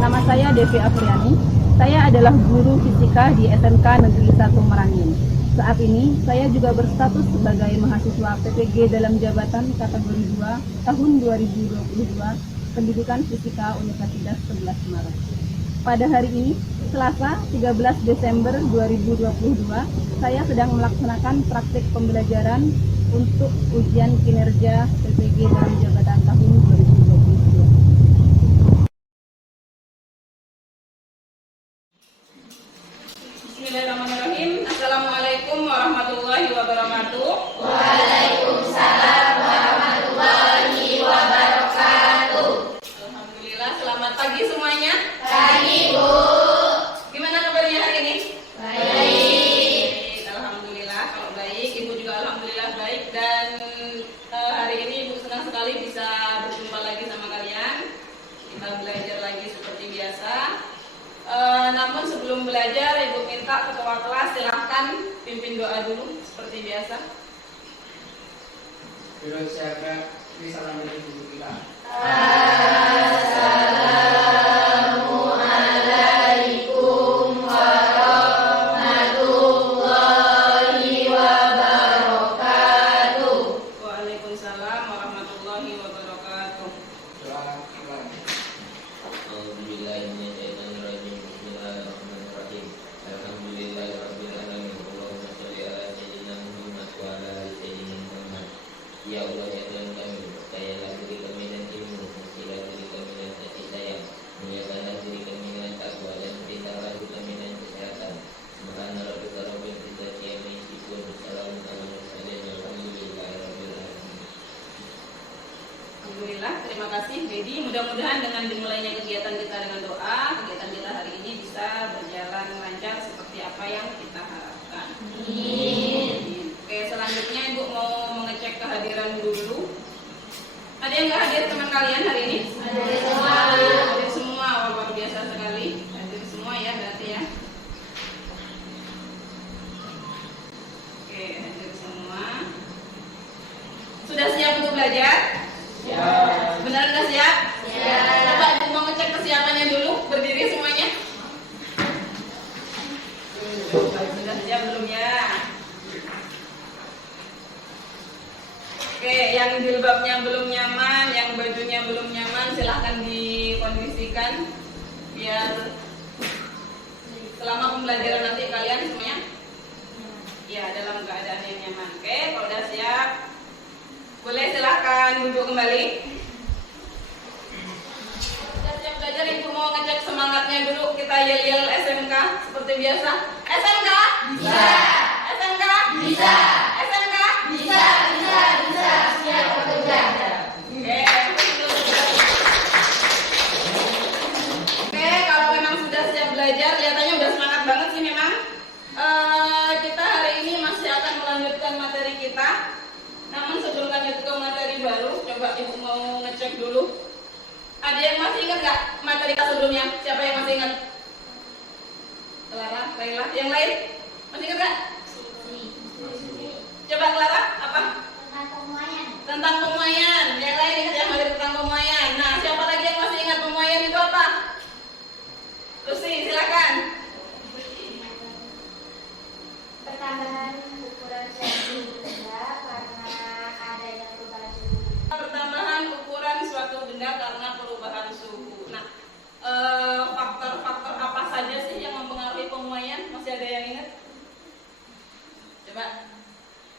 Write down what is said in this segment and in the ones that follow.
Nama saya Devi Afriani. Saya adalah guru fisika di SMK Negeri 1 Merangin. Saat ini saya juga berstatus sebagai mahasiswa PPG dalam jabatan kategori 2 tahun 2022 Pendidikan Fisika Universitas 11 Maret. Pada hari ini, Selasa 13 Desember 2022, saya sedang melaksanakan praktik pembelajaran untuk ujian kinerja PPG dalam jabatan tahun 2022. Bismillahirrahmanirrahim. Assalamualaikum warahmatullahi wabarakatuh. Waalaikumsalam warahmatullahi wabarakatuh. Alhamdulillah, selamat pagi semuanya. Pagi, Bu. Gimana kabarnya hari ini? Baik. Alhamdulillah, kalau baik, Ibu juga alhamdulillah baik. Dan hari ini Ibu senang sekali bisa berjumpa lagi sama kalian. Kita belajar lagi seperti biasa. Namun sebelum belajar, Ibu minta ketua kelas silahkan pimpin doa dulu seperti biasa. Silakan salam dari guru kita. Assalamualaikum warahmatullahi wabarakatuh. Waalaikumsalam warahmatullahi wabarakatuh. Doa ikhlas. A'udzubillahiminasyaitonirrajim. Bismillahirrahmanirrahim. Alhamdulillahirabbil alamin. Allahumma shalli ala sayyidina Muhammad wa ala ali sayyidina Muhammad. Ya Allah, ya Tuhan kami, percayalah diri kami dan ilmu, mestilah diri kami dan kasih sayang, muliakanlah diri kami dengan takwa, dan perintahlah diri kami dengan kesehatan. Subhana rabbika rabbil izzati amma yasifun, wassalamun ala mursalin, walhamdulillahirabbil alamin. Alhamdulillah, terima kasih Dedi. Mudah-mudahan dengan dimulainya kegiatan kita dengan doa, kegiatan kita hari ini bisa berjalan lancar seperti apa yang kita harapkan. Amin. Oke, selanjutnya Ibu mau mengecek kehadiran dulu. Ada yang nggak hadir teman kalian hari ini? Hadir semua. Hadir semua, wah, luar biasa sekali. Hadir semua ya berarti ya. Oke, hadir semua. Sudah siap untuk belajar? Benar udah siap? Siap. Coba Ibu mau ngecek kesiapannya dulu, berdiri semuanya. Sudah siap belum ya? Oke, yang jilbabnya belum nyaman, yang bajunya belum nyaman, silahkan dikondisikan biar selama pembelajaran nanti kalian semuanya ya dalam keadaan yang nyaman. Oke, kalau udah siap, boleh silahkan duduk kembali. Sudah siap belajar, Ibu mau ngecek semangatnya dulu. Kita yel-yel SMK seperti biasa. SMK? Bisa. SMK? Bisa. SMK? Bisa. Siap bekerja. Oke. Oke, kalau memang sudah siap belajar, kelihatannya udah semangat banget sih memang. Kita hari ini masih akan melanjutkan materi kita. Namun sebelum lanjut ke materi baru, coba Ibu mau ngecek dulu. Ada yang masih ingat nggak materi kita sebelumnya? Siapa yang masih ingat? Clara, Laila, yang lain masih ingat nggak? Coba Clara, apa? Tentang pemuaian. Yang lain ingat ya materi tentang pemuaian. Nah, siapa lagi yang masih ingat pemuaian itu apa? Lucy, silakan. Pertambahan ukuran sesi benda karena adanya perubahan suhu. Pertambahan ukuran suatu benda karena perubahan suhu. Nah, faktor-faktor apa saja sih yang mempengaruhi pemuaian? Masih ada yang ingat? Coba,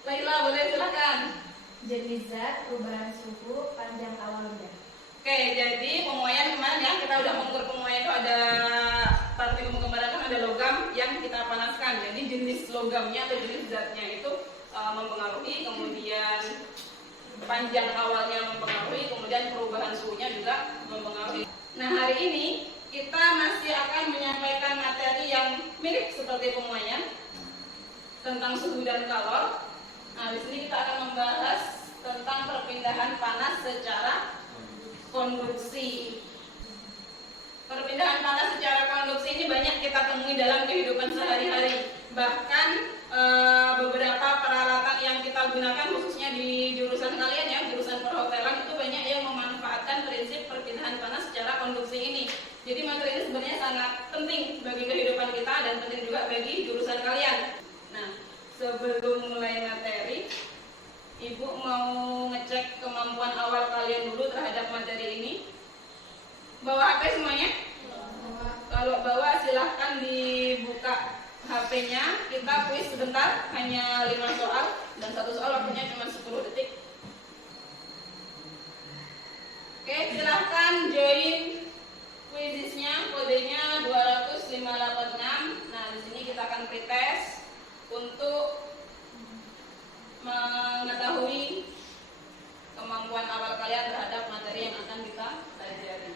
Laila boleh silakan. Jenis zat, perubahan suhu, panjang awal benda. Oke, jadi pemuaian kemarin ya kita udah mengukur pemuaian itu ada tadi menggambarkan ada logam yang kita panaskan. Jadi jenis logamnya atau jenis zatnya itu mempengaruhi, kemudian panjang awalnya mempengaruhi, kemudian perubahan suhunya juga mempengaruhi. Nah, hari ini kita masih akan menyampaikan materi yang mirip seperti pemuaian tentang suhu dan kalor. Nah, di sini kita akan membahas tentang perpindahan panas secara konduksi. Perpindahan panas secara konduksi ini banyak kita temui dalam kehidupan sehari-hari. Bahkan beberapa peralatan yang kita gunakan khususnya di jurusan kalian ya, jurusan perhotelan itu banyak yang memanfaatkan prinsip perpindahan panas secara konduksi ini. Jadi materi ini sebenarnya sangat penting bagi kehidupan kita dan penting juga bagi jurusan kalian. Nah, sebelum mulai materi, Ibu mau ngecek kemampuan awal kalian dulu terhadap materi ini. Bawa HP semuanya? Kalau bawa silahkan dibuka HP-nya. Kita kuis sebentar, hanya 5 soal dan satu soal waktunya cuma 10 detik. Oke, silahkan join kuisisnya, kodenya 20586. Nah, di sini kita akan pretest untuk mengetahui kemampuan awal kalian terhadap materi yang akan kita pelajari.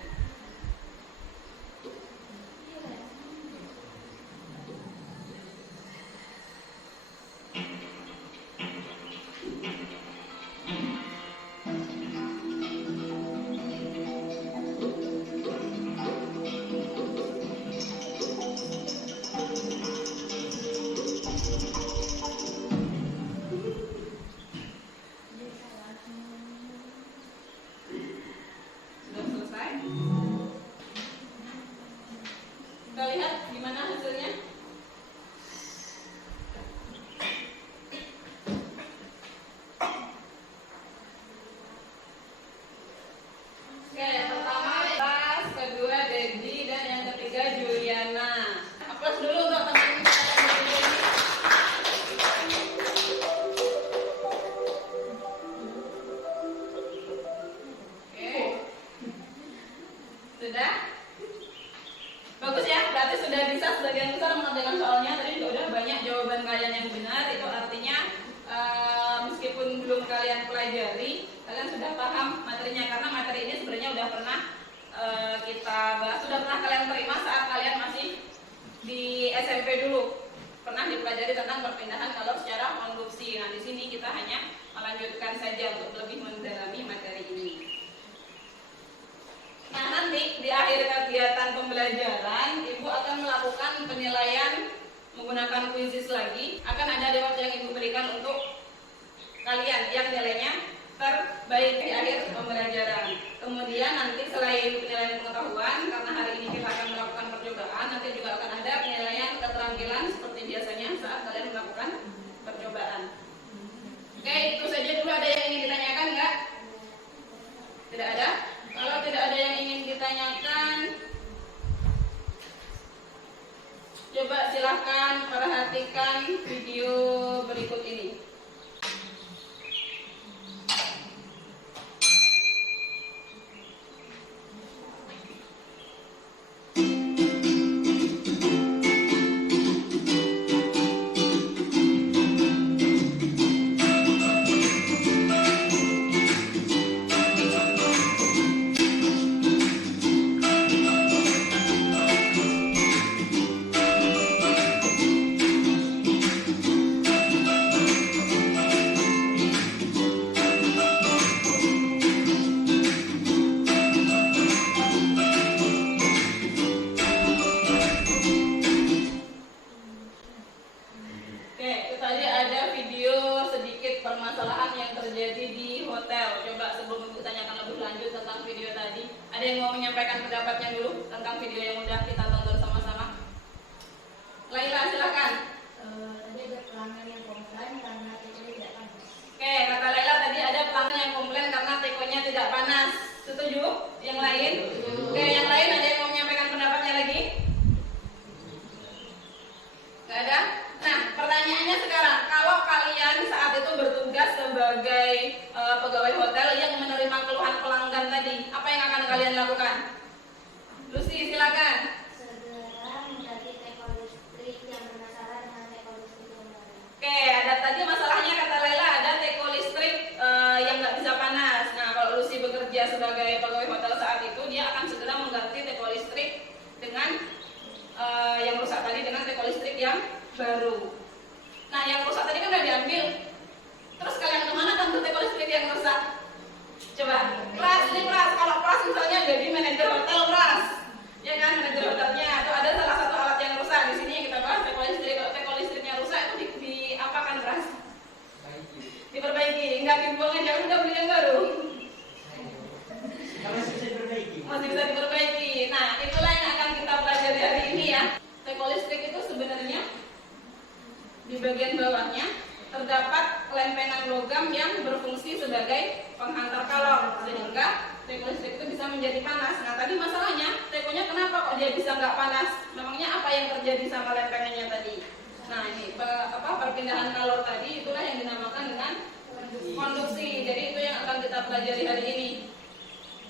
Sudah selesai? Kita lihat gimana hasilnya. Oke, yang pertama Tas, kedua Dedi, dan yang ketiga Juliana. Aplaus dulu untuk teman-teman kalian di sini. Oke. Sudah? Bagus ya, berarti sudah bisa sebagian besar mengerjakan soalnya. Tadi juga udah banyak jawaban kalian yang benar. Itu artinya meskipun belum kalian pelajari, kalian sudah paham materinya. Karena materi ini sebenarnya udah pernah kita bahas, sudah pernah kalian terima saat kalian masih di SMP dulu. Pernah dipelajari tentang perpindahan kalau secara konduksi. Nah, di sini kita hanya melanjutkan saja untuk lebih mendalami materi ini. Nah, nanti di akhir kegiatan pembelajaran, Ibu akan melakukan penilaian menggunakan kuisis lagi. Akan ada reward yang Ibu berikan untuk kalian yang nilainya terbaik di akhir pembelajaran. Kemudian nanti selain penilaian pengetahuan, karena hari ini kita akan melakukan percobaan, nanti juga akan ada penilaian keterampilan seperti biasanya saat kalian melakukan percobaan. Oke, itu saja dulu. Ada yang ingin ditanyakan enggak? Tidak ada? Kalau tidak ada yang ingin ditanyakan, coba silahkan perhatikan video berikut ini. permasalahan yang terjadi di hotel. Coba sebelum Ibu tanyakan lebih lanjut tentang video tadi, ada yang mau menyampaikan pendapatnya dulu tentang video yang udah kita tonton sama-sama? Laila, silakan. Tadi ada pelanggan yang komplain karena tekonya tidak panas. Oke, kata Laila tadi ada pelanggan yang komplain karena tekonya tidak panas. Setuju? Yang lain? Oke, yang lain ada yang mau menyampaikan pendapatnya lagi? Gak ada? Nah, pertanyaannya sekarang, kalau kalian saat itu bertugas sebagai pegawai hotel yang menerima keluhan pelanggan tadi, apa yang akan kalian lakukan? Lucy, silakan. Segera mendaki teko listrik yang bermasalah dengan teko listrik yang baru. Oke, ada tadi masalahnya kata Laila ada teko listrik yang nggak bisa panas. Nah, kalau Lucy bekerja sebagai pegawai hotel saat itu, dia akan segera mengganti teko listrik dengan yang rusak tadi dengan teko listrik yang baru. Nah, yang rusak tadi kan udah diambil. Terus kalian kemana kan teko listrik yang rusak? Coba, Pras, ini Pras. Kalau Pras misalnya jadi manajer hotel Pras, ya kan, manajer hotelnya. Atau ada salah satu alat yang rusak. Di sini yang kita bahas teko listrik. Kalau teko listriknya rusak itu di apa kan Pras? Diperbaiki, nggak dibuang aja, udah beli yang baru. Kalau bisa diperbaiki. Masih bisa diperbaiki. Nah, itulah yang bagian bawahnya terdapat lempengan logam yang berfungsi sebagai penghantar kalor sehingga teko listrik itu bisa menjadi panas. Nah tadi masalahnya tekonya kenapa kok dia bisa nggak panas? Memangnya apa yang terjadi sama lempengannya tadi? Nah ini perpindahan kalor tadi itulah yang dinamakan dengan konduksi. Jadi itu yang akan kita pelajari hari ini.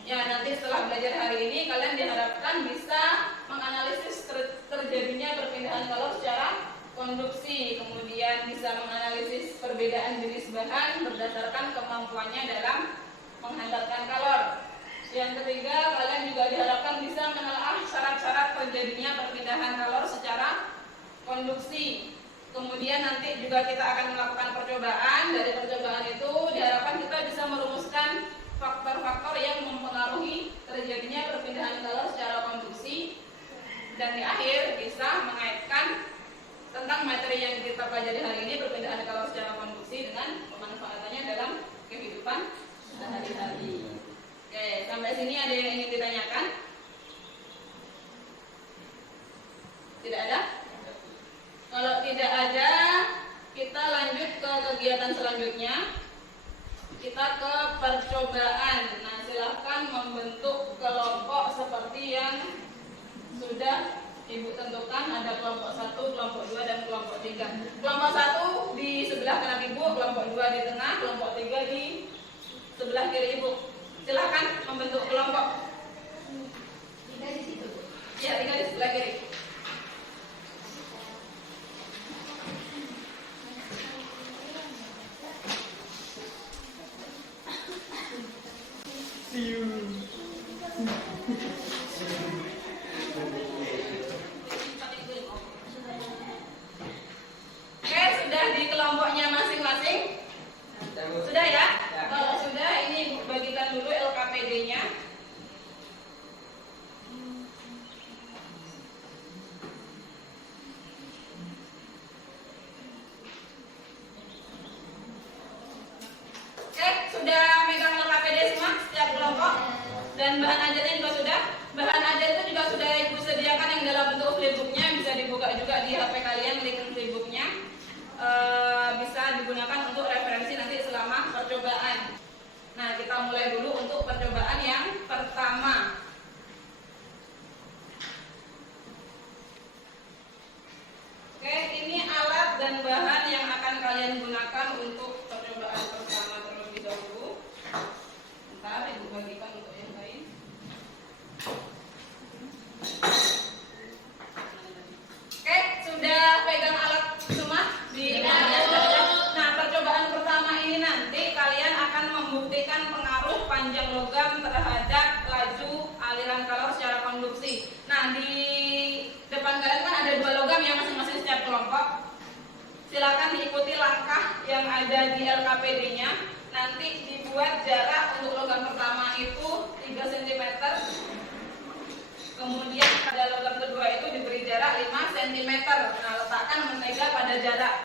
Ya nanti setelah belajar hari ini kalian diharapkan bisa menganalisis terjadinya perpindahan kalor secara konduksi, kemudian bisa menganalisis perbedaan jenis bahan berdasarkan kemampuannya dalam menghantarkan kalor. Yang ketiga, kalian juga diharapkan bisa menelaah syarat-syarat terjadinya perpindahan kalor secara konduksi. Kemudian nanti juga kita akan melakukan percobaan. Dari percobaan itu diharapkan kita bisa merumuskan faktor-faktor yang mempengaruhi terjadinya perpindahan kalor secara konduksi. Dan di akhir bisa mengaitkan tentang materi yang kita pelajari hari ini, perpindahan kalor secara konduksi dengan pemanfaatannya dalam kehidupan sehari-hari. Oke, sampai sini ada yang ingin ditanyakan? Tidak ada? Kalau tidak ada, kita lanjut ke kegiatan selanjutnya. Kita ke percobaan. Nah, silahkan membentuk kelompok seperti yang sudah Ibu tentukan. Ada kelompok 1, kelompok 2, dan kelompok 3. Kelompok 1 di sebelah kanan Ibu, kelompok 2 di tengah, kelompok 3 di sebelah kiri Ibu. Silahkan membentuk kelompok. 3 di situ. Ya, 3 di sebelah kiri. Oke, sudah di kelompoknya masing-masing? Sudah ya? Kalau sudah, ini bagikan dulu LKPD-nya. Oke, sudah megang LKPD semua setiap kelompok? Dan bahan ajarnya juga sudah? Bahan ajar itu juga sudah Ibu sediakan yang dalam bentuk flipbooknya, bisa dibuka juga di HP kalian, link flipbooknya. Bisa digunakan untuk referensi nanti selama percobaan. Nah, kita mulai dulu untuk percobaan yang pertama. Oke, ini alat dan bahan yang akan kalian gunakan untuk percobaan pertama terlebih dahulu. Ntar Ibu bagikan untuk yang lain. Oke, sudah pegang alat semua? Nah, percobaan pertama ini nanti kalian akan membuktikan pengaruh panjang logam terhadap laju aliran kalor secara konduksi. Nah, di depan kalian kan ada 2 logam ya, masing-masing setiap kelompok. Silakan diikuti langkah yang ada di LKPD-nya. Nanti dibuat jarak untuk logam pertama itu 3 cm. Kemudian pada logam kedua itu diberi jarak 5 cm. Nah, letakkan mentega pada jarak.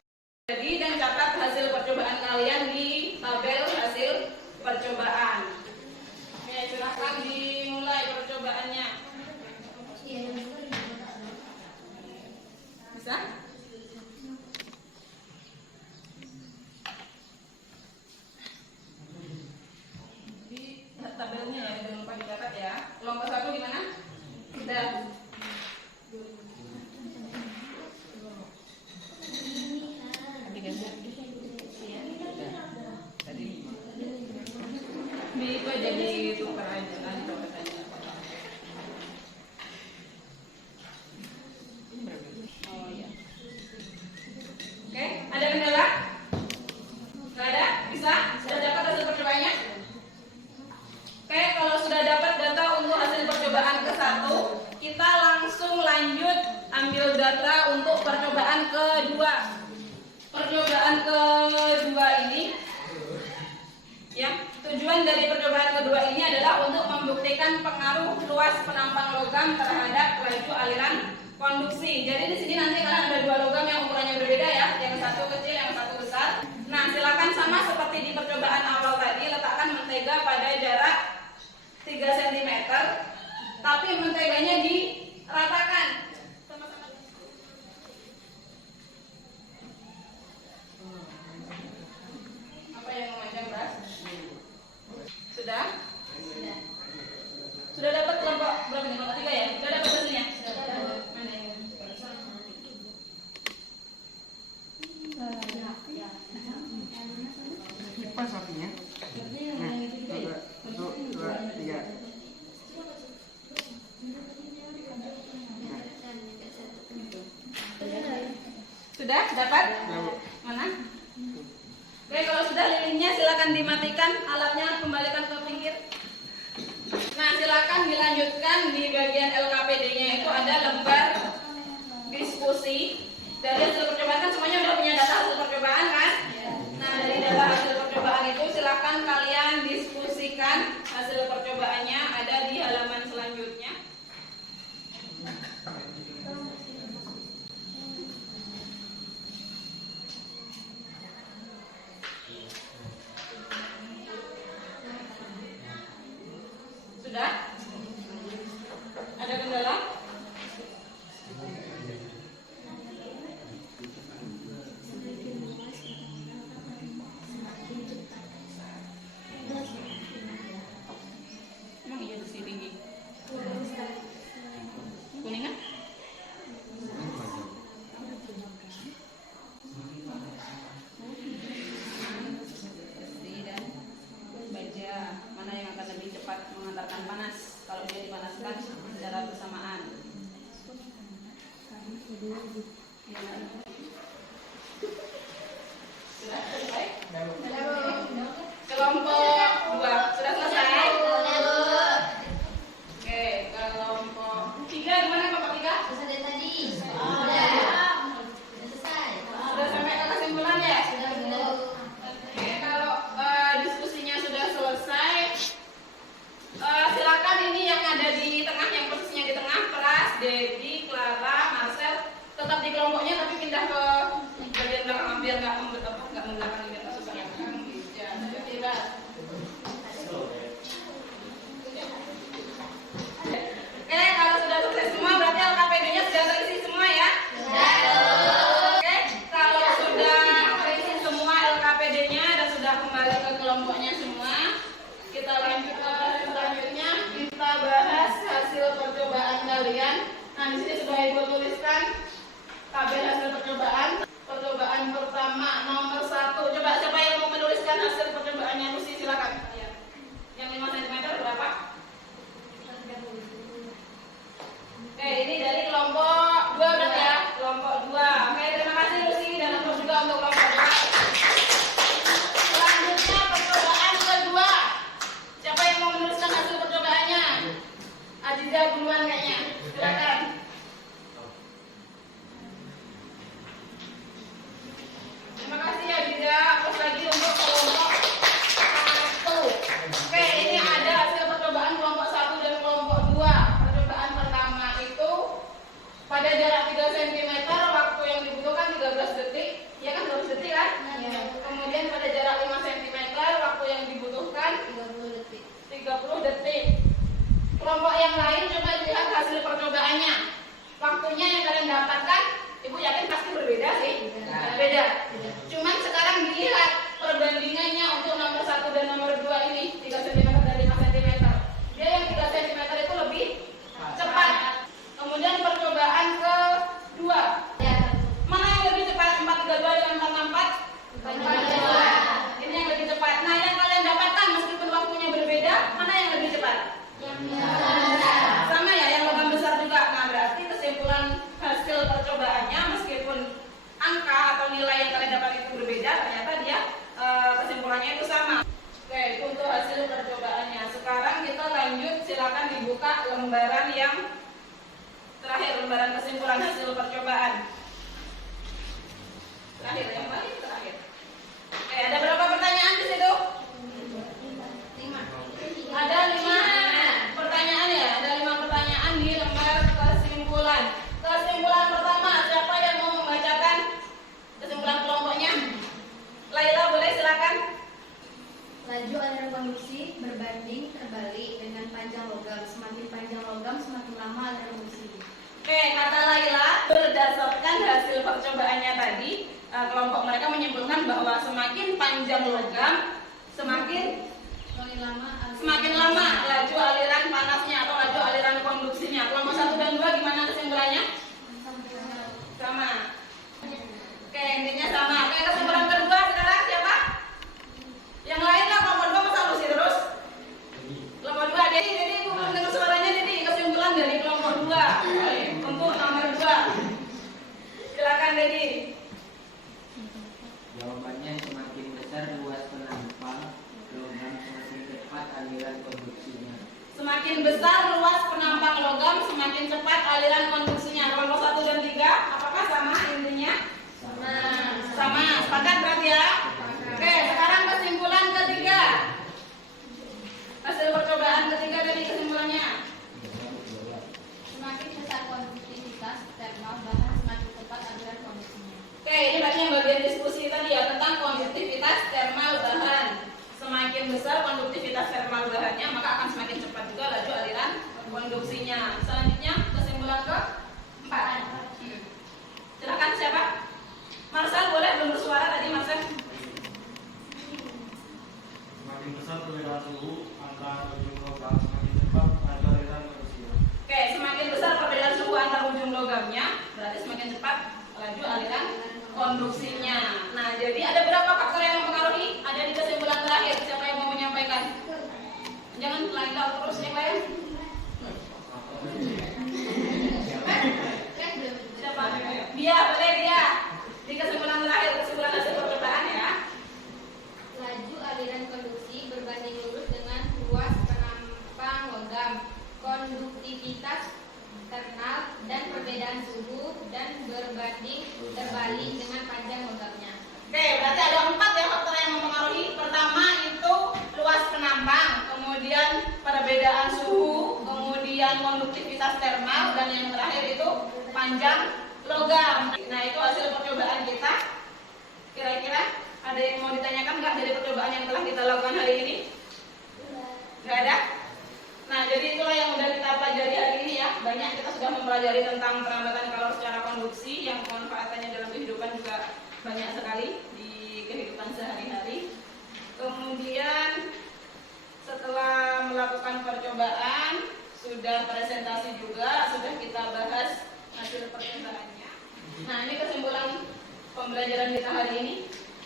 Jadi, dan catat hasil percobaan kalian di tabel hasil percobaan. Ya, silahkan dimulai percobaannya. Bisa? Di tabelnya ya, jangan lupa dicatat ya. Kelompok 1 gimana? Sudah. Itu jadi tukar aja kan. Oh iya. Oke, ada kendala? Nggak ada? Bisa? Sudah dapat hasil percobaannya? Oke, kalau sudah dapat data untuk hasil percobaan ke-1, kita langsung lanjut ambil data untuk percobaan kedua. Percobaan kedua ini, ya, tujuan dari percobaan kedua ini adalah untuk membuktikan pengaruh luas penampang logam terhadap laju aliran konduksi. Jadi di sini nanti kalian ada 2 logam yang ukurannya berbeda ya, yang satu kecil, yang satu besar. Nah, silakan sama seperti di percobaan awal tadi, letakkan mentega pada jarak 3 cm, tapi menteganya diratakan. Sudah dapat? Mana? Oke, kalau sudah lilinnya silakan dimatikan, alatnya kembalikan ke pinggir. Nah, silakan dilanjutkan di bagian LKPD-nya itu ada lembar diskusi. Dari hasil percobaan kan semuanya udah punya data hasil percobaan kan? Nah, dari data hasil percobaan itu silakan kalian diskusikan hasil percobaannya, ada di halaman selanjutnya. Sudah? Ada kendala? Emang iya besi tinggi? Kuningan? Besi dan baja. Mana yang akan lebih cepat mengantarkan panas kalau dia dipanaskan secara bersamaan? Sudah selesai? Kelompok 2 sudah selesai? Oke, kelompok 3 gimana kelompok 3? Selesai dari tadi. Sudah selesai. Sudah sampai ke kesimpulan ya? Sudah belum? Oke, kalau diskusinya sudah selesai, silakan ini yang ada di tengah, yang posisinya di tengah, Pras, Dedi, Clara, Marcel, tetap di kelompoknya tapi pindah ke bagian belakang biar nggak membelakang biar nggak susah. Ya, bebas. Oke, kalau sudah selesai semua berarti LKPD-nya sudah terisi semua ya? Oke, kalau sudah terisi semua LKPD-nya dan sudah kembali ke kelompoknya semua, kita lanjut ke selanjutnya. Kita bahas hasil percobaan kalian. Nah, di sini sudah Ibu tuliskan tabel hasil percobaan. Percobaan pertama nomor 1. Coba siapa yang mau menuliskan hasil percobaannya? Lucy, silakan. Yang 5 cm berapa? Oke, ini dari kelompok 2 berarti ya? Kelompok 2. Oke, terima kasih Lucy dan untuk juga untuk kelompok 2. Selanjutnya percobaan kedua. Siapa yang mau menuliskan hasil percobaannya? Aziza duluan kayaknya. Silakan. Terima kasih Aziza. Terus lagi untuk kelompok 1. Oke, ini ada hasil percobaan kelompok 1 dan kelompok 2. Percobaan pertama itu pada jarak 3 cm, waktu yang dibutuhkan 13 detik. Ya kan 12 detik kan? Kemudian pada jarak 5 cm, waktu yang dibutuhkan 30 detik. 30 detik. Kelompok yang lain coba lihat hasil percobaannya. Waktunya yang kalian dapatkan, Ibu yakin pasti berbeda sih? Beda. Cuman sekarang dilihat perbandingannya untuk nomor 1 dan nomor 2 ini, 3 cm dan 5 cm. Dia yang 3 cm itu lebih cepat. Kemudian percobaan kedua. Mana yang lebih cepat? 432 dengan 464? 432. Ini yang lebih cepat. Nah, yang kalian dapatkan meskipun waktunya berbeda, mana yang lebih cepat? Sama ya, yang logam besar juga. Nah, berarti kesimpulan hasil percobaannya meskipun angka atau nilai yang kalian dapat itu berbeda, ternyata dia kesimpulannya itu sama. Oke, itu untuk hasil percobaannya. Sekarang kita lanjut, silakan dibuka lembaran yang terakhir, lembaran kesimpulan hasil percobaan. Terakhir, yang paling terakhir. Oke, ada berapa pertanyaan di situ? 5. Ada 5 pertanyaan ya, ada 5 pertanyaan di lembar kesimpulan. Kesimpulan pertama, siapa yang mau membacakan kesimpulan kelompoknya? Laila, boleh silakan. Laju aliran konduksi berbanding terbalik dengan panjang logam. Semakin panjang logam, semakin lama aliran konduksi. Oke, kata Laila, berdasarkan hasil percobaannya tadi, kelompok mereka menyimpulkan bahwa semakin panjang logam, semakin lama laju aliran panasnya atau laju aliran konduksinya. Kelompok 1 dan 2 gimana kesimpulannya? Sama. Oke, intinya sama. Oke, kesimpulan kedua sekarang siapa? Yang lain lah, kelompok 2 masa Lucy terus? Kelompok 2, jadi Ibu belum dengar suaranya. Jadi kesimpulan dari kelompok 2 untuk nomor 2. Silakan Dedi. bahan semakin cepat aliran konduksinya. Oke, ini berarti yang bagian diskusi tadi ya tentang konduktivitas termal bahan. Semakin besar konduktivitas termal bahannya, maka akan semakin cepat juga laju aliran konduksinya. Selanjutnya kesimpulan keempat. Silakan siapa? Marcel, boleh belum bersuara tadi Marcel? Semakin besar perbedaan suhu antara ujung logam, semakin cepat laju aliran konduksinya. Oke, semakin besar perbedaan suhu antar ujung logamnya, berarti semakin cepat laju aliran konduksinya. Nah, jadi ada berapa faktor yang mempengaruhi? Ada di kesimpulan terakhir. Siapa yang mau menyampaikan? Jangan lain kau terus yang lain. Siapa? Dia, boleh dia. Di kesimpulan terakhir, kesimpulan hasil percobaan ya. Laju aliran konduksi berbanding lurus dengan luas penampang logam, konduktivitas internal dan perbedaan suhu dan berbanding terbalik dengan panjang logamnya. Oke, berarti ada 4 ya faktor yang mempengaruhi. Pertama itu luas penampang, kemudian perbedaan suhu, kemudian konduktivitas termal, dan yang terakhir itu panjang logam. Nah, itu hasil percobaan kita. Kira-kira ada yang mau ditanyakan nggak dari percobaan yang telah kita lakukan hari ini? Nggak ada? Nah, jadi itulah yang sudah kita pelajari hari ini ya. Banyak kita sudah mempelajari tentang perambatan kalor secara konduksi, yang manfaatnya dalam kehidupan juga banyak sekali di kehidupan sehari-hari. Kemudian setelah melakukan percobaan, sudah presentasi juga, sudah kita bahas hasil percobaannya. Nah, ini kesimpulan pembelajaran kita hari ini.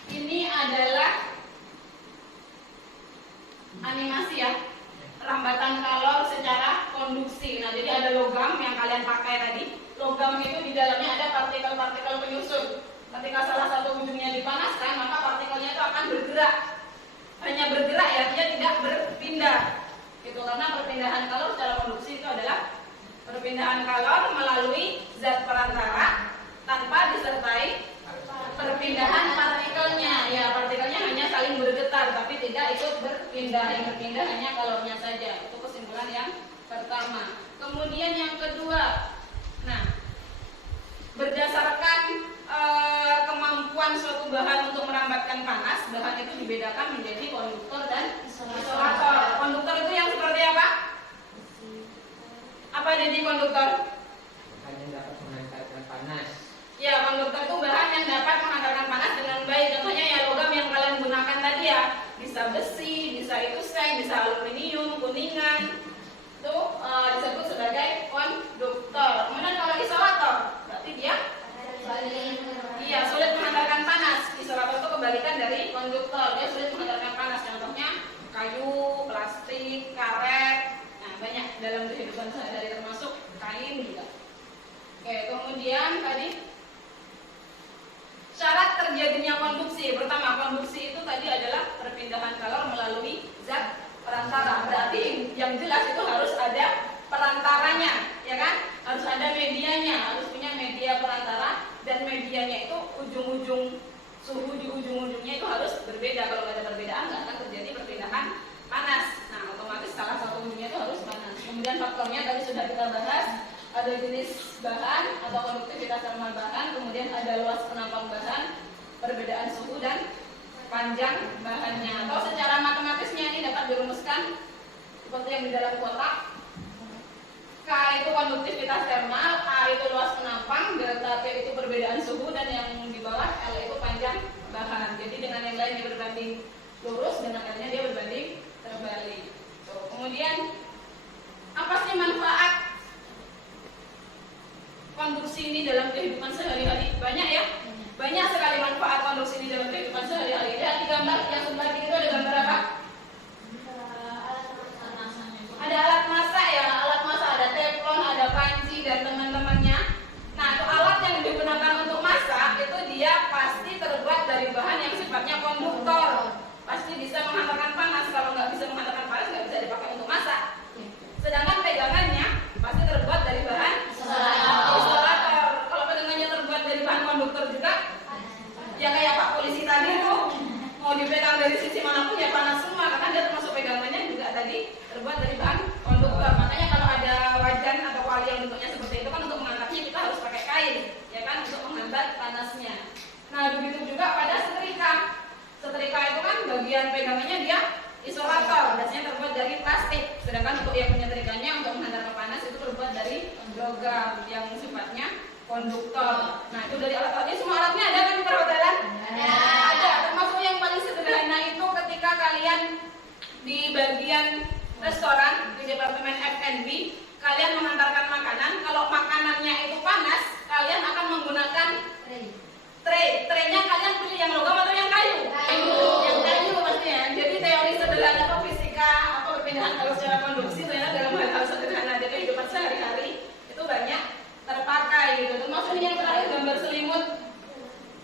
Ini adalah animasi ya, rambatan kalor secara konduksi. Nah, jadi ada logam yang kalian pakai tadi. Logam itu di dalamnya ada partikel-partikel penyusun. Ketika salah satu ujungnya dipanaskan, maka partikelnya itu akan bergerak. Hanya bergerak ya, dia tidak berpindah. Itu karena perpindahan kalor secara konduksi itu adalah perpindahan kalor melalui zat perantara tanpa disertai perpindahan partikelnya. Ya, partikelnya hanya saling bergetar tapi tidak ikut berpindah. Yang berpindah hanya kalornya saja. Itu kesimpulan yang pertama. Kemudian yang kedua, nah, berdasarkan kemampuan suatu bahan untuk merambatkan panas, bahan itu dibedakan menjadi konduktor dan isolator. Konduktor itu yang seperti apa? Apa jadi konduktor? Bahan yang dapat menghantarkan panas. Ya, konduktor itu bahan yang dapat menghantarkan panas dengan baik. Contohnya ya logam yang kalian gunakan tadi ya, bisa besi, bisa itu seng, bisa aluminium, kuningan. Itu disebut sebagai konduktor. Kemudian kalau isolator, berarti dia iya, sulit menghantarkan panas. Isolator itu kebalikan dari konduktor. Dia sulit menghantarkan panas. Contohnya kayu, plastik, karet. Nah, banyak dalam kehidupan sehari-hari termasuk kain juga. Oke, kemudian tadi syarat terjadinya konduksi. Pertama, konduksi itu tadi adalah perpindahan kalor melalui zat perantara. Berarti yang jelas itu harus ada perantaranya, ya kan? Harus ada medianya, harus punya media perantara, dan medianya itu ujung-ujung suhu di ujung-ujungnya itu harus berbeda. Kalau nggak ada perbedaan, nggak akan terjadi perpindahan panas. Nah, otomatis salah satu ujungnya itu harus panas. Kemudian faktornya tadi sudah kita bahas, ada jenis bahan atau konduktivitas termal bahan, kemudian ada luas penampang bahan, perbedaan suhu, dan panjang bahannya. Atau secara matematisnya ini dapat dirumuskan seperti yang di dalam kotak. K itu konduktivitas termal, A itu luas penampang, delta T itu perbedaan suhu, dan yang di bawah L itu panjang bahan. Jadi dengan yang lain dia berbanding lurus, dengan L-nya dia berbanding terbalik. Kemudian apa sih manfaat konduksi ini dalam kehidupan sehari-hari? Banyak ya, banyak sekali manfaat konduksi ini dalam kehidupan sehari-hari. Lihat di gambar yang sebelah kiri itu ada gambar apa? Ada alat masak ya, alat masak, ada teflon, ada panci, dan teman-temannya. Nah, itu alat yang digunakan untuk masak itu dia pasti terbuat dari bahan yang sifatnya konduktor. Pasti bisa menghantarkan panas. Kalau nggak bisa menghantarkan panas, nggak bisa dipakai untuk masak. Sedangkan pegangannya pasti terbuat dari bahan isolator. Kalau pegangannya terbuat dari bahan konduktor juga, ya kayak Pak Polisi tadi tuh mau dipegang zat panasnya. Nah, begitu juga pada setrika. Setrika itu kan bagian pegangannya dia isolator, biasanya terbuat dari plastik. Sedangkan untuk yang penyetrikanya untuk menghantarkan panas itu terbuat dari logam yang sifatnya konduktor. Nah, itu dari alat-alatnya, semua alatnya ada kan di perhotelan? Ada. Termasuk yang paling sederhana itu ketika kalian di bagian restoran di departemen F&B, kalian mengantarkan makanan. Kalau makanannya itu panas, kalian akan menggunakan tray. Traynya kalian pilih yang logam atau yang kayu? Yang kayu pastinya. Jadi teori sederhana atau fisika atau perpindahan arus secara konduksi ternyata dalam hal-hal sederhana di kehidupan sehari-hari itu banyak terpakai gitu. Termasuk ini yang terakhir gambar selimut.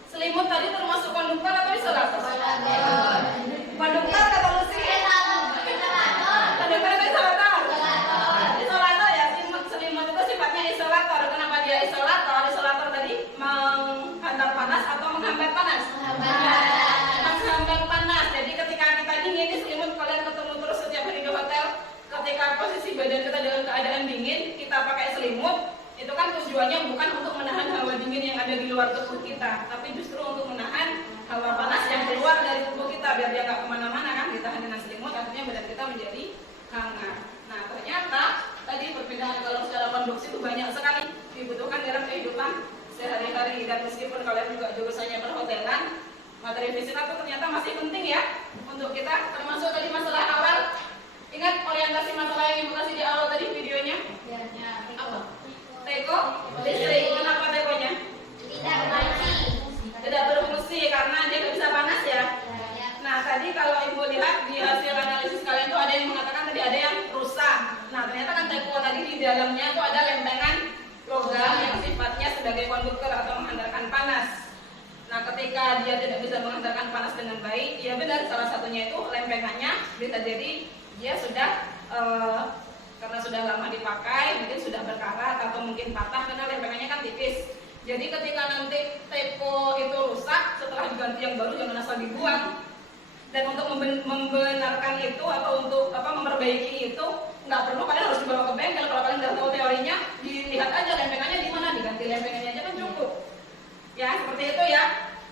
Selimut tadi termasuk konduktor atau isolator? Konduktor kata Lucy? Konduktor atau isolator? Isolator ya. Selimut itu sifatnya isolator. Kenapa dia isolator? Isolator tadi menghantar panas atau menghambat panas? Menghambat panas. Jadi ketika kita dingin, ini selimut kalian ketemu terus setiap hari di hotel. Ketika posisi badan kita dalam keadaan dingin, kita pakai selimut. Itu kan tujuannya bukan untuk menahan hawa dingin yang ada di luar tubuh kita, tapi justru untuk menahan hawa panas yang keluar dari tubuh kita biar dia nggak kemana-mana kan, ditahan dengan selimut, akhirnya badan kita menjadi hangat. Nah, ternyata tadi perpindahan kalori secara konduksi itu banyak sekali dibutuhkan dalam kehidupan sehari-hari, dan meskipun kalian juga jurusannya perhotelan, materi fisika itu ternyata masih penting ya untuk kita, termasuk tadi masalah awal. Ingat orientasi masalah yang ibu kasih di awal tadi videonya? Apa? Teko listrik. Kenapa tekonya? Tidak berfungsi karena dia tidak bisa panas ya. Nah, tadi kalau ibu lihat di hasil analisis kalian itu ada yang mengatakan tadi ada yang rusak. Nah, ternyata kan teko tadi di dalamnya itu ada lempengan logam yang sifatnya sebagai konduktor atau menghantarkan panas. Nah, ketika dia tidak bisa menghantarkan panas dengan baik, ya benar, salah satunya itu lempengannya bisa jadi dia sudah karena sudah lama dipakai, mungkin sudah berkarat atau mungkin patah karena lempengannya kan tipis. Jadi ketika nanti teko itu rusak, setelah diganti yang baru jangan asal dibuang. Dan untuk membenarkan itu atau untuk memperbaiki itu nggak perlu kalian harus dibawa ke bengkel. Kalau kalian udah tahu teorinya, dilihat aja lempengannya di mana, diganti lempengannya aja kan cukup. Ya seperti itu ya.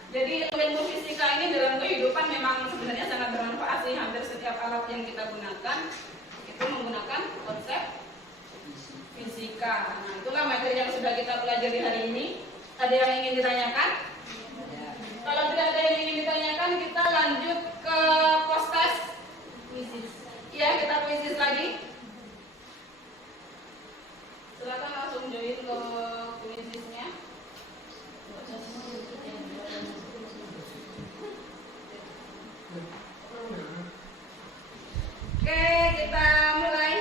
Jadi ilmu fisika ini dalam kehidupan memang sebenarnya sangat bermanfaat sih. Hampir setiap alat yang kita gunakan itu menggunakan konsep fisika. Nah, itulah materi yang sudah kita pelajari hari ini. Ada yang ingin ditanyakan? Kalau tidak ada yang ingin ditanyakan, kita lanjut ke post-test. Iya, kita kuisis lagi. Silakan langsung join ke kuisisnya. Oke, kita mulai.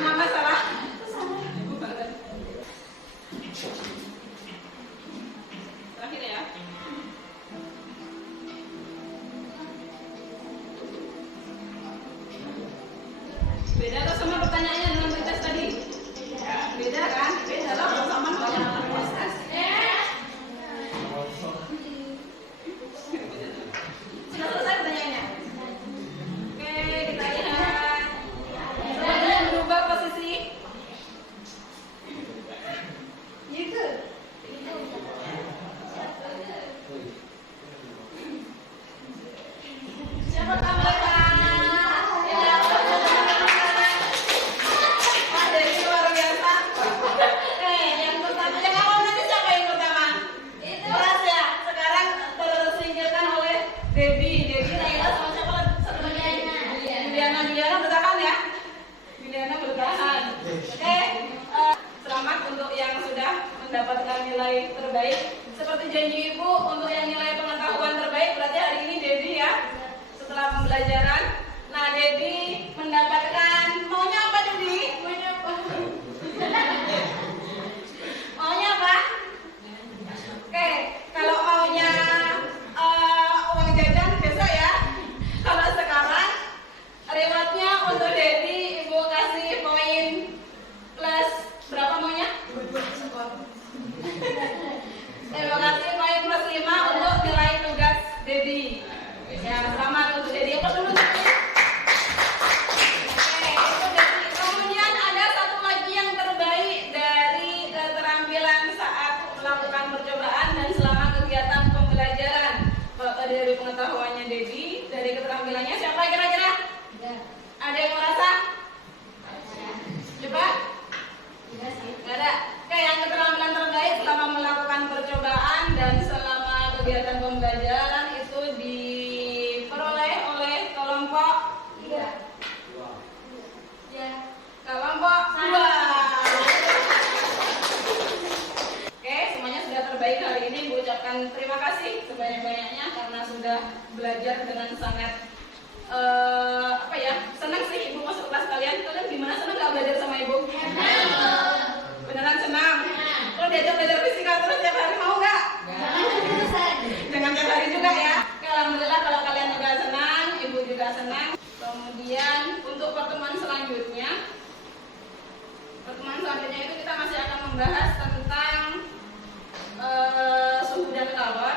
Kenapa salah? Terakhir ya. Beda atau sama pertanyaannya dengan tes tadi? Beda kan? Beda lah, kalau sama banyak tes. Sudah selesai pertanyaannya? Oke, kita lihat. Kemudian berubah posisi. Gitu. Siapa tambah? Selamat untuk yang sudah mendapatkan nilai terbaik. Seperti janji ibu, untuk yang nilai pengetahuan terbaik berarti hari ini Dedi ya. Setelah pembelajaran, nah Dedi mendapatkan, maunya apa Dedi? Maunya apa? Maunya apa? Oke, kalau maunya uang jajan besok ya. Kalau sekarang rewardnya untuk Dedi Terima kasih poin plus 5 untuk nilai tugas Dedi. Ya, selamat untuk Dedi. Apa dulu? Oke, itu Dedi. Kemudian ada satu lagi yang terbaik dari keterampilan saat melakukan percobaan dan selama kegiatan pembelajaran. Kalau tadi dari pengetahuannya Dedi, dari keterampilannya siapa kira-kira? Ada yang merasa? Coba? Gak ada. Oke, yang keterampilan terbaik selama melakukan percobaan dan selama kegiatan pembelajaran itu diperoleh oleh kelompok kelompok 2. Oke, semuanya sudah terbaik hari ini. Bu ucapkan terima kasih sebanyak-banyaknya karena sudah belajar dengan sangat senang sih Ibu masuk kelas kalian. Kalian gimana, senang gak belajar sama Ibu? Beneran senang? Kalau diajak belajar fisika terus tiap hari mau nggak? Jangan tiap hari juga ya. Oke, alhamdulillah kalau kalian juga senang, Ibu juga senang. Kemudian untuk pertemuan selanjutnya itu kita masih akan membahas tentang suhu dan kalor.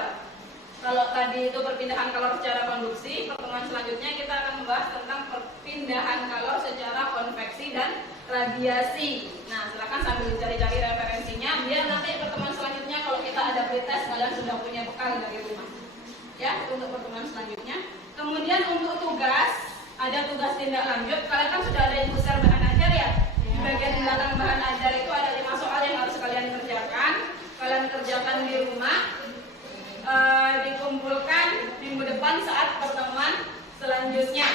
Kalau tadi itu perpindahan kalor secara konduksi, pertemuan selanjutnya kita akan membahas tentang perpindahan kalor secara konveksi dan radiasi. Nah, silakan sambil cari-cari referensinya biar nanti pertemuan selanjutnya kalau kita ada pretest kalian sudah punya bekal dari rumah. Ya, itu untuk pertemuan selanjutnya. Kemudian untuk tugas, ada tugas tindak lanjut. Kalian kan sudah ada yang besar bahan ajar ya? Di bagian belakang bahan ajar itu ada 5 soal yang harus kalian kerjakan. Kalian kerjakan di rumah. Dikumpulkan minggu depan saat pertemuan selanjutnya,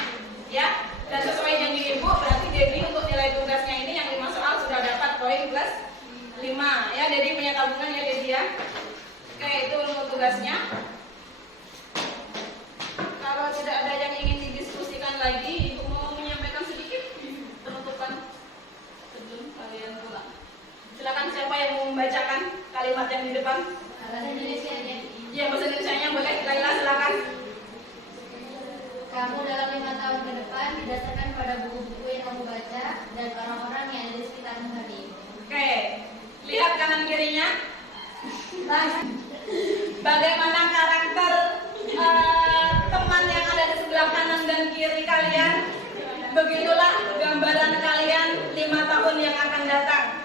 ya. Dan sesuai janji Ibu, berarti Dedi untuk nilai tugasnya ini yang 5 soal sudah dapat poin plus 5, ya. Dedi punya tabungan ya Dedi ya. Oke, itu untuk tugasnya. Kalau tidak ada yang ingin didiskusikan lagi, Ibu mau menyampaikan sedikit penutupan sebelum kalian pulang. Silakan siapa yang mau membacakan kalimat yang di depan? Bahasa Indonesia aja. Ya, bahasa Indonesianya boleh. Laila, silakan. Kamu dalam 5 tahun ke depan didasarkan pada buku-buku yang kamu baca dan orang-orang yang ada di sekitarmu hari. Oke, lihat kanan kirinya. Bagaimana karakter teman yang ada di sebelah kanan dan kiri kalian? Begitulah gambaran kalian 5 tahun yang akan datang.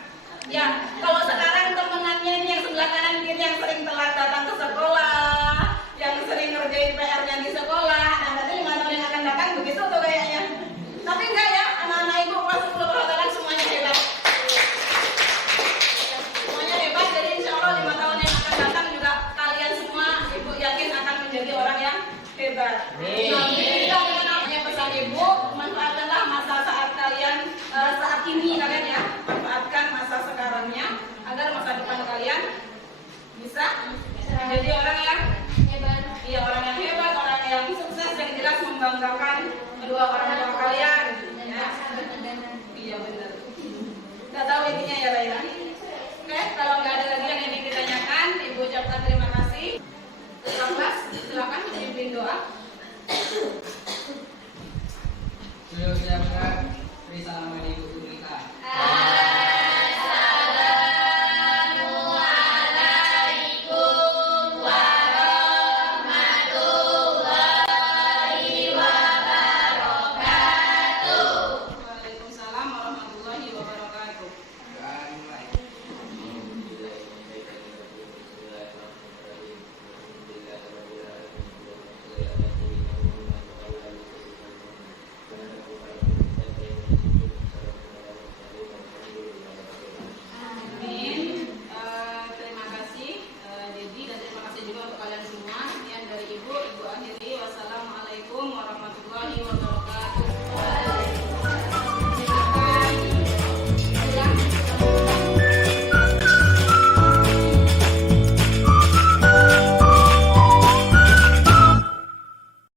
Ya, kalau sekarang temenannya ini yang sebelah kanan kiri yang sering telat datang ke sekolah, yang sering ngerjain PR-nya di sekolah, nah nanti 5 tahun yang akan datang begitu tuh kayaknya. Tapi enggak ya, anak-anak Ibu kelas 10 perhotelan semuanya hebat. Semuanya hebat, jadi insya Allah 5 tahun yang akan datang juga kalian semua Ibu yakin akan menjadi orang yang hebat. Amin. Namanya pesan Ibu, manfaatkanlah masa saat kalian saat ini kalian ya, manfaatkan masa sekarangnya agar masa depan kalian bisa menjadi orang yang hebat. Iya, orang yang hebat, orang yang sukses, yang jelas membanggakan kedua orang tua kalian. Ya. Iya benar. Nggak tahu intinya ya Laila. Oke, kalau nggak ada lagi yang ingin ditanyakan, Ibu ucapkan terima kasih. Kelas, silakan pimpin doa. Salam